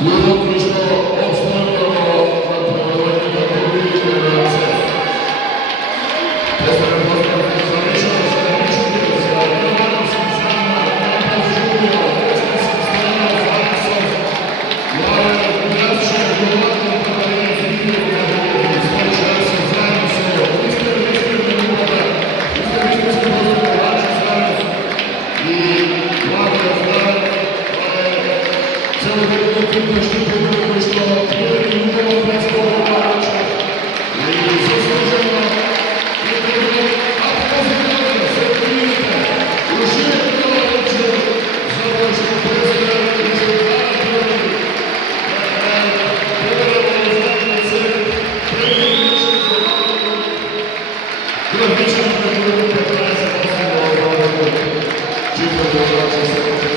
Klub što obstavljamo za prevodanje na drugi generacije. Postavljamo postavljamo za rečeno za rečenje za Hrvatski zana, Kampas Žulio, Espresso Strana, Zanasom, Lave, Guljače, Govatno, Patarije, Zidije, Guljače, Svojčarstvo, Zanasom, Mister Minuta, Mister postavljamo Vače Zanac i Vlada Zanac, celo godinu pitno što pitno što prijeli ljudima predstavljamo Vače i zasluženo i dobro, a pozitivno se prijete, uživajte Vače, zato što predstavljamo i što dana prvi, povrlo zajednice, predstavljamo za Vače, kroz vičan predstavljamo 15 osoba, čitamo Vače se